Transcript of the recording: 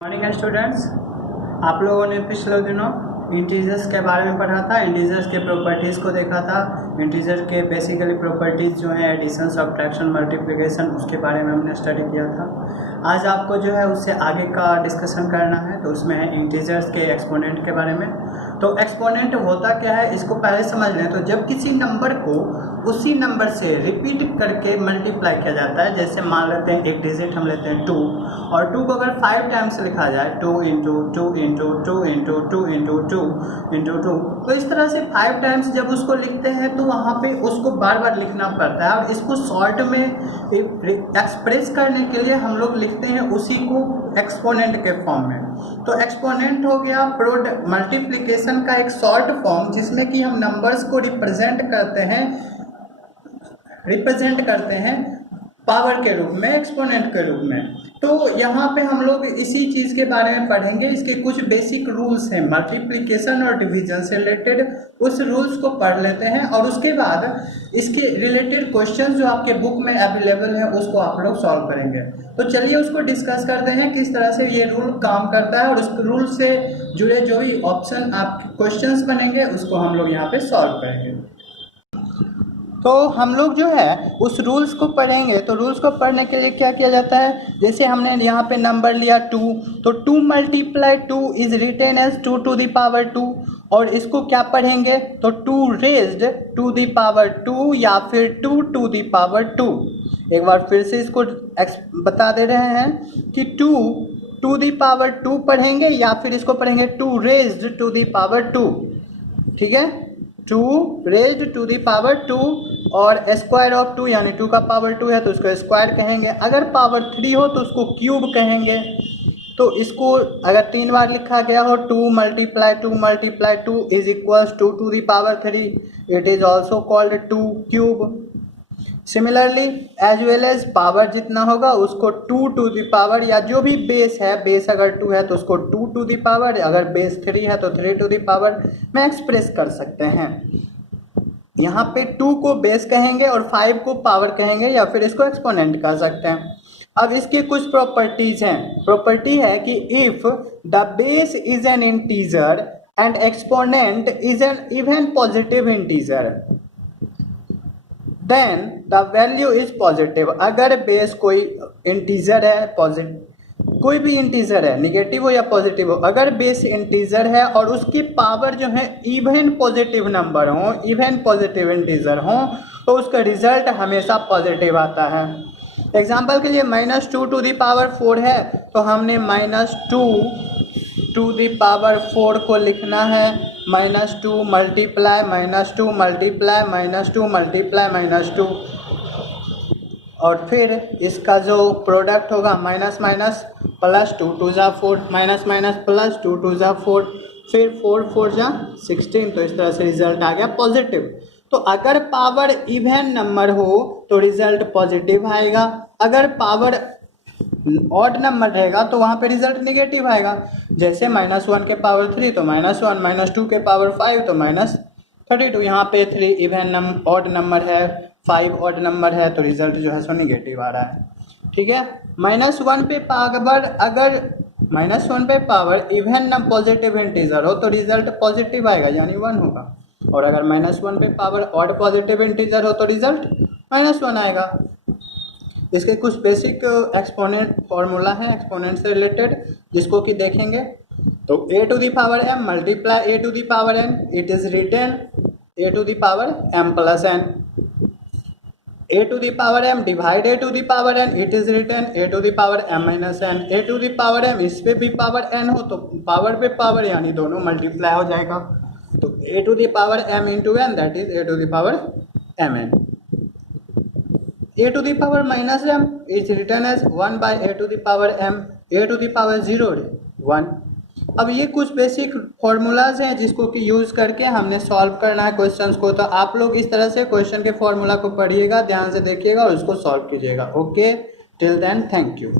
Morning students, आप लोगों ने पिछले दिनों इंटीजर्स के बारे में पढ़ा था। इंटीजर्स के प्रॉपर्टीज़ को देखा था। इंटीजर के बेसिकली प्रॉपर्टीज़ जो है एडिशन, सब्ट्रैक्शन, मल्टीप्लिकेशन, उसके बारे में हमने स्टडी किया था। आज आपको जो है उससे आगे का डिस्कशन करना है, तो उसमें है इंटीजर्स के एक्सपोनेंट के बारे में। तो एक्सपोनेंट होता क्या है, इसको पहले समझ लें। तो जब किसी नंबर को उसी नंबर से रिपीट करके मल्टीप्लाई किया जाता है, जैसे मान लेते हैं एक डिजिट हम लेते हैं 2, और 2 को अगर 5 टाइम्स लिखा जाए 2 into 2 into 2 into 2 into 2 into 2, तो इस तरह से 5 टाइम्स जब उसको लिखते हैं तो वहाँ पे उसको बार बार लिखना पड़ता है। और इसको शॉर्ट में एक्सप्रेस करने के लिए हम लोग लिखते हैं उसी को एक्सपोनेंट के फॉर्म में। तो एक्सपोनेंट हो गया प्रोडक्ट मल्टीप्लिकेशन का एक शॉर्ट फॉर्म, जिसमें कि हम नंबर्स को रिप्रेजेंट करते हैं पावर के रूप में, एक्सपोनेंट के रूप में। तो यहाँ पे हम लोग इसी चीज़ के बारे में पढ़ेंगे। इसके कुछ बेसिक रूल्स हैं मल्टीप्लिकेशन और डिवीजन से रिलेटेड, उस रूल्स को पढ़ लेते हैं और उसके बाद इसके रिलेटेड क्वेश्चन जो आपके बुक में अवेलेबल है उसको आप लोग सॉल्व करेंगे। तो चलिए उसको डिस्कस करते हैं किस तरह से ये रूल काम करता है, और उस रूल से जुड़े जो भी ऑप्शन आपके क्वेश्चंस बनेंगे उसको हम लोग यहाँ पे सॉल्व करेंगे। तो हम लोग जो है उस रूल्स को पढ़ेंगे। तो रूल्स को पढ़ने के लिए क्या किया जाता है, जैसे हमने यहाँ पे नंबर लिया 2, तो 2 multiply 2 is written as 2 to the power 2, और इसको क्या पढ़ेंगे तो 2 रेज्ड टू द पावर 2 या फिर 2 टू द पावर 2। एक बार फिर से इसको बता दे रहे हैं कि 2 टू द पावर 2 पढ़ेंगे या फिर इसको पढ़ेंगे 2 रेज्ड टू द पावर 2। ठीक है, 2 रेज्ड टू द पावर 2, और स्क्वायर ऑफ 2 यानी 2 का पावर 2 है तो उसको स्क्वायर कहेंगे। अगर पावर 3 हो तो उसको क्यूब कहेंगे। तो इसको अगर 3 बार लिखा गया हो 2 multiply 2 is equals to the power 3, it is also called 2 cube. Similarly as well as power जितना होगा उसको 2 टू द पावर, या जो भी बेस है, बेस अगर 2 है तो उसको 2 टू द पावर, अगर बेस 3 है तो 3 टू द पावर में एक्सप्रेस कर सकते हैं। यहाँ पे 2 को बेस कहेंगे और 5 को पावर कहेंगे, या फिर इसको एक्सपोनेंट कह सकते हैं। अब इसके कुछ प्रॉपर्टीज हैं। प्रॉपर्टी है कि if the base is an integer and exponent is an even positive integer, then the value is positive. अगर बेस कोई इंटीजर है, पॉजिटिव कोई भी इंटीजर है, निगेटिव हो या पॉजिटिव हो, अगर बेस इंटीजर है और उसकी पावर जो है इवन पॉजिटिव नंबर हो, इवन पॉजिटिव इंटीजर हो, तो उसका रिजल्ट हमेशा पॉजिटिव आता है। एग्जाम्पल के लिए -2 टू द पावर 4 है, तो हमने -2 टू द पावर 4 को लिखना है -2 मल्टीप्लाई -2 मल्टीप्लाई -2 मल्टीप्लाई -2, और फिर इसका जो प्रोडक्ट होगा माइनस माइनस प्लस 2 टू जा 4, माइनस माइनस प्लस 2 टू जा 4, फिर 4 4 जा 16। तो इस तरह से रिजल्ट आ गया पॉजिटिव। तो अगर पावर इवन नंबर हो तो रिजल्ट पॉजिटिव आएगा, अगर पावर ऑड नंबर रहेगा तो वहाँ पे रिजल्ट नेगेटिव आएगा। जैसे -1 के पावर 3 तो -1, -2 के पावर 5 तो -32। यहाँ पे 3 इवन ऑड नंबर है, 5 ऑड नंबर है, तो रिजल्ट जो है सो निगेटिव आ रहा है। ठीक है, -1 पे पावर, अगर -1 पे पावर इवन पॉजिटिव इंटीजर हो तो रिजल्ट पॉजिटिव आएगा यानी 1 होगा, और अगर -1 पे पावर ऑड पॉजिटिव इंटीजर हो तो रिजल्ट -1 आएगा। इसके कुछ बेसिक एक्सपोनेंट फॉर्मूला है एक्सपोनेंट से रिलेटेड, जिसको कि देखेंगे। तो a to the power m multiply a to the power n, it is written a to the power m plus n। a to the power m divide a to the power n, it is written a to the power m minus n। a to the power m, इस पे भी power n हो तो power पे power यानी दोनों multiply हो जाएगा। तो a to the power m into n, that is a to the power mn। a to the power minus m is written as 1 by a to the power m, a to the power 0 1। अब ये कुछ basic formulas हैं जिसको कि use करके हमने solve करना है क्वेश्चंस को। तो आप लोग इस तरह से क्वेश्चन के फॉर्मूला को पढ़िएगा, ध्यान से देखिएगा और उसको सॉल्व कीजिएगा। Okay, till then thank you.